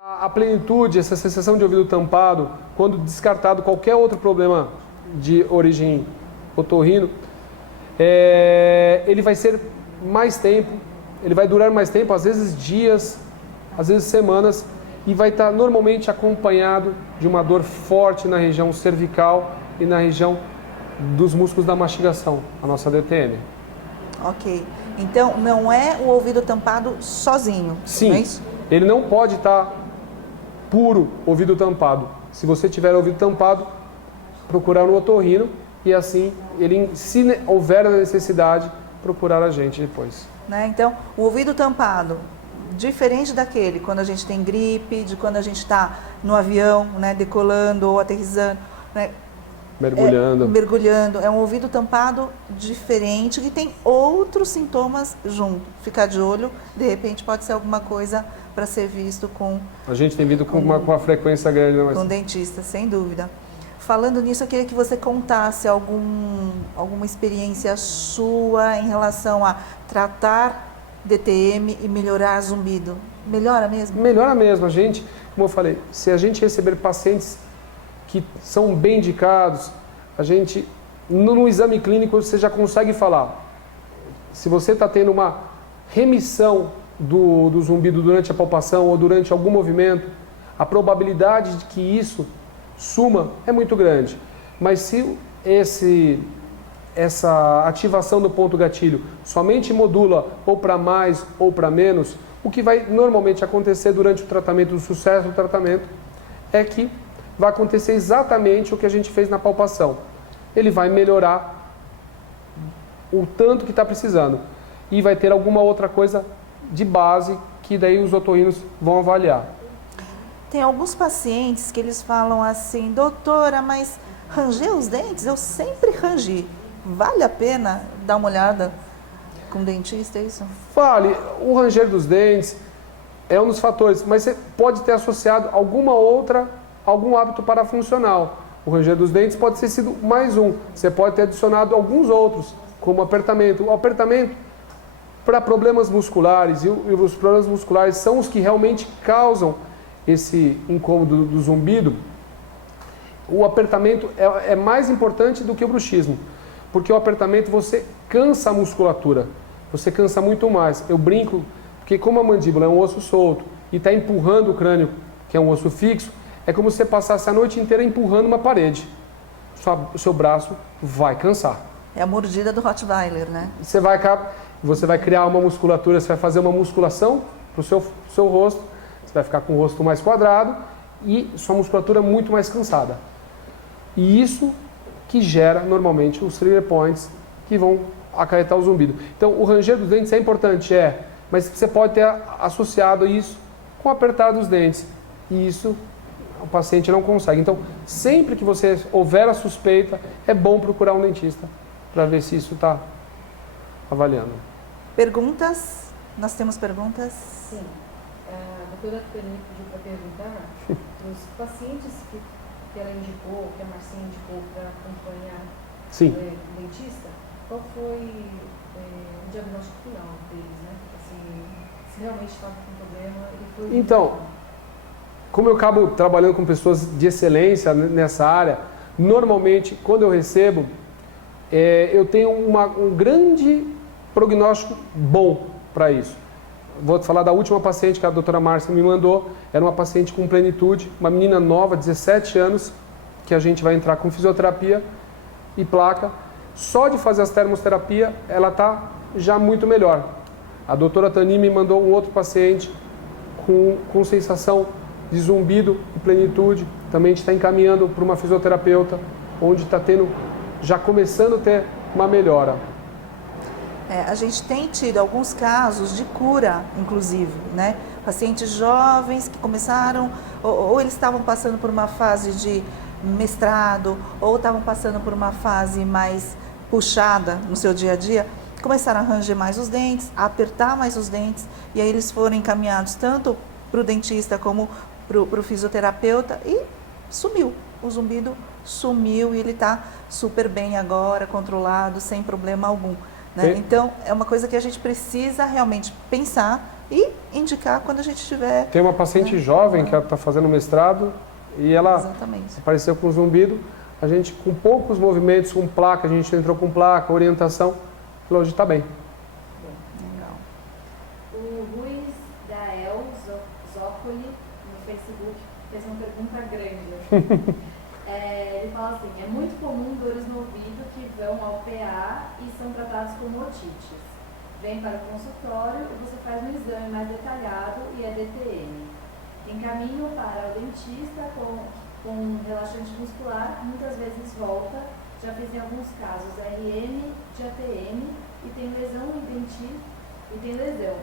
A plenitude, essa sensação de ouvido tampado, quando descartado qualquer outro problema de origem otorrino, ele vai ser mais tempo, ele vai durar mais tempo, às vezes dias, às vezes semanas, e vai estar normalmente acompanhado de uma dor forte na região cervical e na região dos músculos da mastigação, a nossa DTM. Ok. Então, não é o ouvido tampado sozinho, Sim, não é isso? ele não pode estar puro ouvido tampado. Se você tiver ouvido tampado, procurar um otorrino e assim, se houver a necessidade, procurar a gente depois. Né? Então, o ouvido tampado, diferente daquele quando a gente tem gripe, de quando a gente está no avião, né, decolando ou aterrissando, né? Mergulhando. É um ouvido tampado diferente que tem outros sintomas junto. Ficar de olho, de repente pode ser alguma coisa para ser visto com... A gente tem vindo com uma frequência grande. Com dentista, sem dúvida. Falando nisso, eu queria que você contasse alguma experiência sua em relação a tratar DTM e melhorar zumbido. Melhora mesmo? Melhora mesmo. A gente, como eu falei, se a gente receber pacientes que são bem indicados, a gente, no exame clínico, você já consegue falar. Se você está tendo uma remissão do zumbido durante a palpação ou durante algum movimento, a probabilidade de que isso suma é muito grande. Mas se essa ativação do ponto gatilho somente modula ou para mais ou para menos, o que vai normalmente acontecer durante o tratamento, o sucesso do tratamento, é que vai acontecer exatamente o que a gente fez na palpação. Ele vai melhorar o tanto que está precisando. E vai ter alguma outra coisa de base que daí os otorrinos vão avaliar. Tem alguns pacientes que eles falam assim, doutora, mas ranger os dentes? Eu sempre rangi. Vale a pena dar uma olhada com o dentista, é isso? Vale. O ranger dos dentes é um dos fatores, mas você pode ter associado algum hábito parafuncional. O ranger dos dentes pode ter sido mais um. Você pode ter adicionado alguns outros, como apertamento. O apertamento, para problemas musculares, e os problemas musculares são os que realmente causam esse incômodo do zumbido, o apertamento é mais importante do que o bruxismo. Porque o apertamento você cansa a musculatura, você cansa muito mais. Eu brinco, porque como a mandíbula é um osso solto e está empurrando o crânio, que é um osso fixo, é como se você passasse a noite inteira empurrando uma parede. O seu braço vai cansar. É a mordida do Rottweiler, né? Você vai criar uma musculatura, você vai fazer uma musculação para o seu rosto, você vai ficar com o rosto mais quadrado e sua musculatura muito mais cansada. E isso que gera, normalmente, os trigger points que vão acarretar o zumbido. Então, o ranger dos dentes é importante, mas você pode ter associado isso com apertar dos dentes. E isso o paciente não consegue. Então, sempre que você houver a suspeita, é bom procurar um dentista para ver se isso está avaliando. Perguntas? Nós temos perguntas? Sim. A doutora Tani pediu para perguntar os pacientes que ela indicou, que a Marcinha indicou para acompanhar o dentista, qual foi o diagnóstico final deles, né? Assim, se realmente estava com problema e foi... Então, como eu acabo trabalhando com pessoas de excelência nessa área, normalmente, quando eu recebo, eu tenho um grande prognóstico bom para isso. Vou falar da última paciente que a doutora Márcia me mandou, era uma paciente com plenitude, uma menina nova, 17 anos, que a gente vai entrar com fisioterapia e placa. Só de fazer as termoterapia, ela está já muito melhor. A doutora Tani me mandou um outro paciente com sensação de zumbido e plenitude, também a gente está encaminhando para uma fisioterapeuta, onde está já começando a ter uma melhora. A gente tem tido alguns casos de cura, inclusive, né? Pacientes jovens que começaram, ou eles estavam passando por uma fase de mestrado, ou estavam passando por uma fase mais puxada no seu dia a dia, começaram a ranger mais os dentes, a apertar mais os dentes, e aí eles foram encaminhados tanto para o dentista como para o fisioterapeuta e sumiu. O zumbido sumiu e ele está super bem agora, controlado, sem problema algum. né? Então, é uma coisa que a gente precisa realmente pensar e indicar quando a gente tiver... Tem uma paciente, né, jovem que está fazendo mestrado e ela Exatamente. apareceu com zumbido. A gente, com poucos movimentos, com placa, a gente entrou com placa, orientação, falou, hoje está bem. Legal. O Ruiz Dael Zócoli, no Facebook, fez uma pergunta grande. Ele fala assim, é muito comum dores no ouvido que vão ao PA e são tratados como otites. Vem para o consultório e você faz um exame mais detalhado e é DTM. Encaminho para o dentista com relaxante muscular, muitas vezes volta. Já fiz em alguns casos RM de ATM e tem lesão e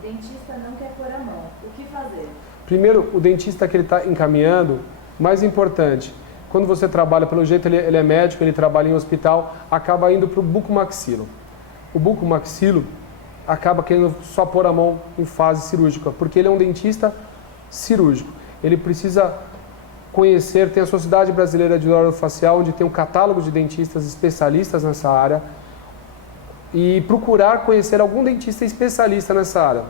dentista não quer pôr a mão. O que fazer? Primeiro, o dentista que ele está encaminhando, mais importante, quando você trabalha, pelo jeito ele é médico, ele trabalha em hospital, acaba indo para o bucomaxilo. O bucomaxilo acaba querendo só pôr a mão em fase cirúrgica, porque ele é um dentista cirúrgico. Ele precisa conhecer, tem a Sociedade Brasileira de Orofacial, onde tem um catálogo de dentistas especialistas nessa área, e procurar conhecer algum dentista especialista nessa área.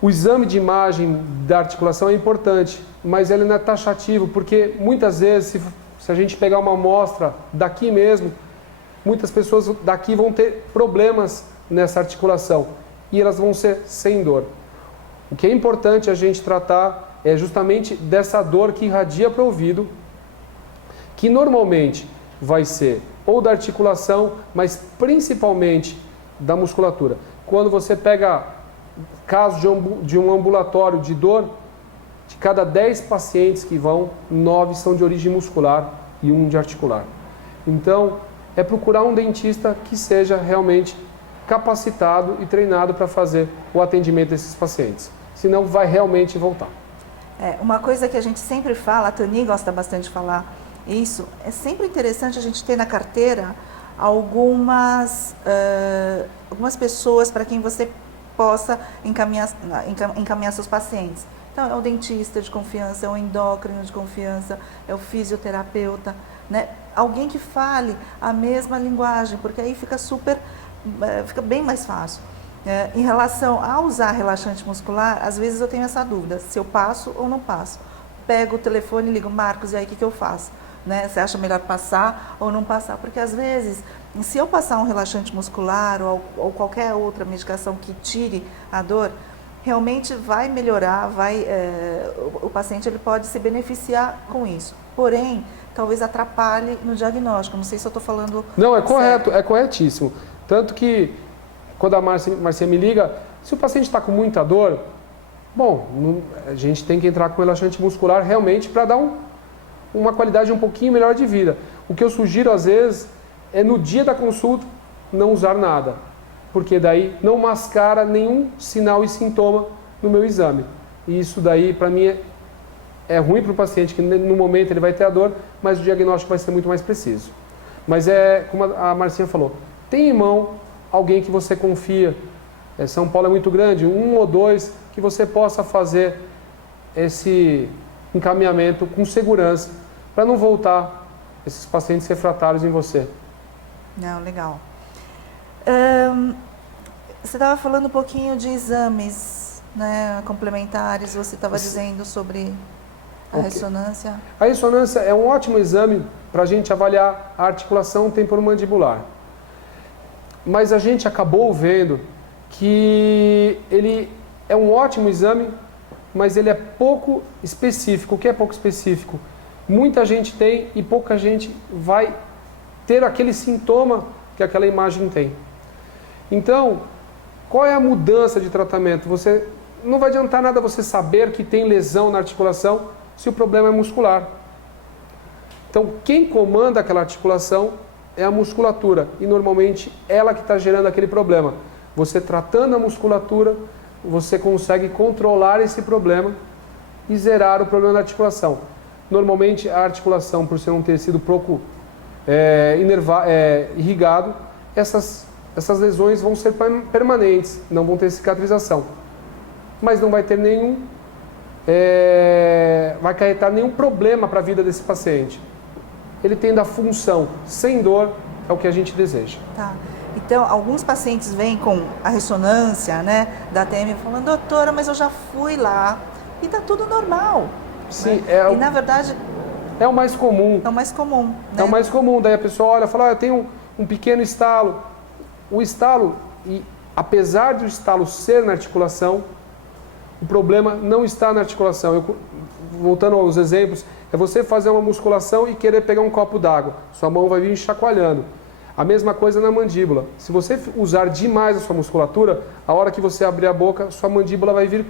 O exame de imagem da articulação é importante, mas ele não é taxativo, porque muitas vezes, se a gente pegar uma amostra daqui mesmo, muitas pessoas daqui vão ter problemas nessa articulação e elas vão ser sem dor. O que é importante a gente tratar é justamente dessa dor que irradia para o ouvido, que normalmente vai ser ou da articulação, mas principalmente da musculatura. Quando você pega casos de um ambulatório de dor, de cada 10 pacientes que vão, 9 são de origem muscular e 1 de articular. Então, é procurar um dentista que seja realmente capacitado e treinado para fazer o atendimento desses pacientes. Senão vai realmente voltar. Uma coisa que a gente sempre fala, a Tani gosta bastante de falar isso, é sempre interessante a gente ter na carteira algumas pessoas para quem você possa encaminhar seus pacientes. Então, é o dentista de confiança, é o endócrino de confiança, é o fisioterapeuta, né? Alguém que fale a mesma linguagem, porque aí fica bem mais fácil. Em relação a usar relaxante muscular, às vezes eu tenho essa dúvida, se eu passo ou não passo. Pego o telefone e ligo, Marcos, e aí o que eu faço? Né? Você acha melhor passar ou não passar? Porque às vezes, se eu passar um relaxante muscular ou qualquer outra medicação que tire a dor, realmente vai melhorar, o paciente ele pode se beneficiar com isso. Porém, talvez atrapalhe no diagnóstico. Não sei se eu estou falando... Não, é correto, é corretíssimo. Tanto que, quando a Márcia me liga, se o paciente está com muita dor, bom, a gente tem que entrar com relaxante muscular realmente para dar uma qualidade um pouquinho melhor de vida. O que eu sugiro, às vezes, é no dia da consulta não usar nada, porque daí não mascara nenhum sinal e sintoma no meu exame. E isso daí, para mim, é ruim para o paciente, que no momento ele vai ter a dor, mas o diagnóstico vai ser muito mais preciso. Mas como a Marcinha falou, tem em mão alguém que você confia. São Paulo é muito grande, 1 ou 2, que você possa fazer esse encaminhamento com segurança, para não voltar esses pacientes refratários em você. Não, legal. Você estava falando um pouquinho de exames, né, complementares, você estava dizendo sobre a ressonância. A ressonância é um ótimo exame para a gente avaliar a articulação temporomandibular. Mas a gente acabou vendo que ele é um ótimo exame, mas ele é pouco específico. O que é pouco específico? Muita gente tem e pouca gente vai ter aquele sintoma que aquela imagem tem. Então, qual é a mudança de tratamento? Não vai adiantar nada você saber que tem lesão na articulação se o problema é muscular. Então, quem comanda aquela articulação é a musculatura e normalmente ela que está gerando aquele problema. Você tratando a musculatura, você consegue controlar esse problema e zerar o problema da articulação. Normalmente a articulação, por ser um tecido pouco irrigado, essas lesões vão ser permanentes, não vão ter cicatrização. Mas não vai ter vai acarretar nenhum problema para a vida desse paciente. Ele tendo a função sem dor, é o que a gente deseja. Tá. Então, alguns pacientes vêm com a ressonância, né, da ATM falando, doutora, mas eu já fui lá e está tudo normal. Sim, né? E na verdade... É o mais comum. É o mais comum. Né? É o mais comum. Daí a pessoa olha e fala, eu tenho um pequeno estalo. O estalo, e apesar do estalo ser na articulação, o problema não está na articulação. Voltando aos exemplos, é você fazer uma musculação e querer pegar um copo d'água. Sua mão vai vir chacoalhando. A mesma coisa na mandíbula. Se você usar demais a sua musculatura, a hora que você abrir a boca, sua mandíbula vai vir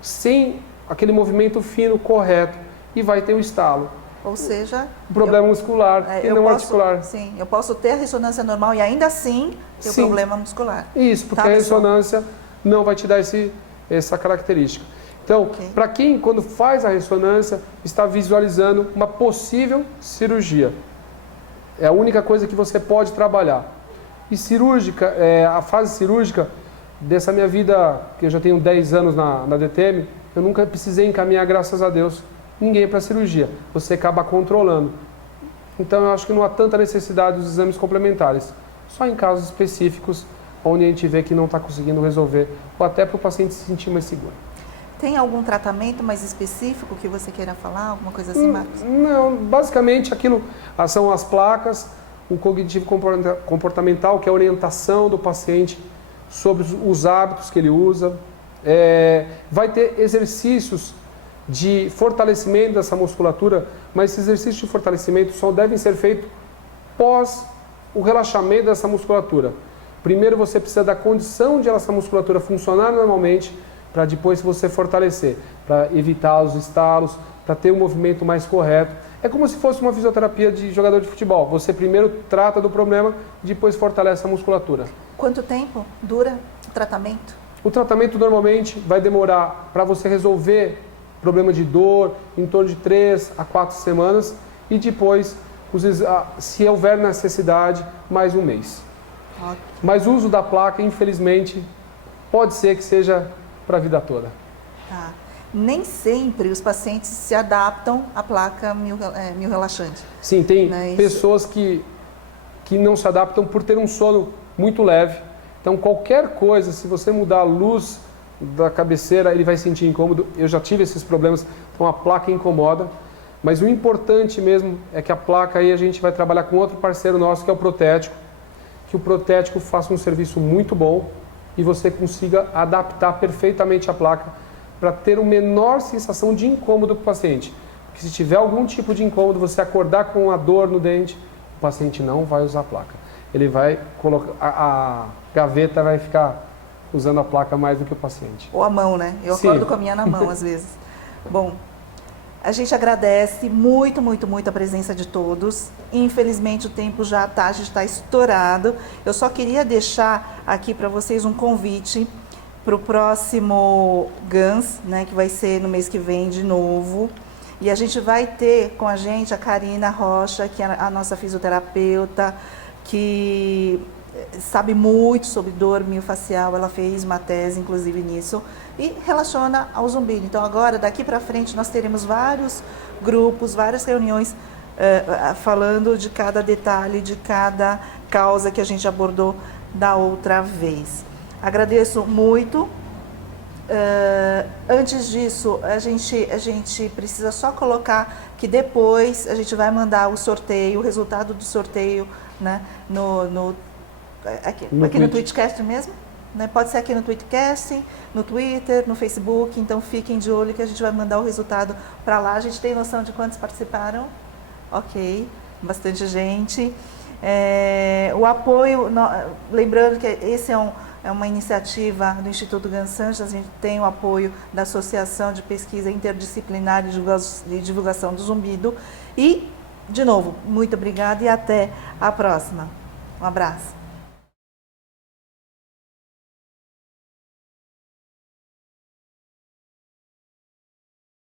sem aquele movimento fino, correto, e vai ter um estalo. Ou seja... Um problema muscular e não articular. Sim, eu posso ter a ressonância normal e ainda assim ter o problema muscular. Isso, porque a ressonância não vai te dar essa característica. Então, para quem, quando faz a ressonância, está visualizando uma possível cirurgia. É a única coisa que você pode trabalhar. E cirúrgica, a fase cirúrgica dessa minha vida, que eu já tenho 10 anos na DTM, eu nunca precisei encaminhar, graças a Deus, ninguém para cirurgia. Você acaba controlando. Então, eu acho que não há tanta necessidade dos exames complementares. Só em casos específicos, onde a gente vê que não está conseguindo resolver, ou até para o paciente se sentir mais seguro. Tem algum tratamento mais específico que você queira falar? Alguma coisa assim, Marcos? Não, basicamente aquilo são as placas, o cognitivo comportamental, que é a orientação do paciente sobre os hábitos que ele usa. Vai ter exercícios de fortalecimento dessa musculatura, mas esses exercícios de fortalecimento só devem ser feitos pós o relaxamento dessa musculatura. Primeiro você precisa da condição de essa musculatura funcionar normalmente, para depois você fortalecer, para evitar os estalos, para ter um movimento mais correto. É como se fosse uma fisioterapia de jogador de futebol. Você primeiro trata do problema e depois fortalece a musculatura. Quanto tempo dura o tratamento? O tratamento normalmente vai demorar, para você resolver problema de dor, em torno de 3 a 4 semanas e depois, se houver necessidade, mais um mês. Okay. Mas o uso da placa, infelizmente, pode ser que seja para a vida toda. Tá. Nem sempre os pacientes se adaptam à placa miorrelaxante. Sim, tem pessoas que não se adaptam por ter um sono muito leve. Então, qualquer coisa, se você mudar a luz da cabeceira, ele vai sentir incômodo. Eu já tive esses problemas, então a placa incomoda. Mas o importante mesmo é que a placa aí a gente vai trabalhar com outro parceiro nosso, que é o protético. Que o protético faça um serviço muito bom e você consiga adaptar perfeitamente a placa para ter a menor sensação de incômodo para o paciente. Porque se tiver algum tipo de incômodo, você acordar com a dor no dente, o paciente não vai usar a placa. Ele vai colocar, a gaveta vai ficar usando a placa mais do que o paciente. Ou a mão, né? Eu acordo com a minha na mão às vezes. Bom, a gente agradece muito, muito, muito a presença de todos. Infelizmente o tempo já está, a gente está estourado. Eu só queria deixar aqui para vocês um convite para o próximo GANS, né, que vai ser no mês que vem de novo. E a gente vai ter com a gente a Karina Rocha, que é a nossa fisioterapeuta, que sabe muito sobre dor miofascial, ela fez uma tese inclusive nisso, e relaciona ao zumbido. Então agora, daqui para frente, nós teremos vários grupos, várias reuniões falando de cada detalhe, de cada causa que a gente abordou da outra vez. Agradeço muito. Antes disso, a gente precisa só colocar que depois a gente vai mandar o sorteio, o resultado do sorteio, né, aqui no Tweetcast mesmo, né? Pode ser aqui no Tweetcast, no Twitter, no Facebook, então fiquem de olho que a gente vai mandar o resultado para lá. A gente tem noção de quantos participaram? Ok, bastante gente. O apoio, lembrando que esse é uma iniciativa do Instituto Gans Sanches, a gente tem o apoio da Associação de Pesquisa Interdisciplinar de Divulgação do Zumbido. E, de novo, muito obrigada e até a próxima. Um abraço.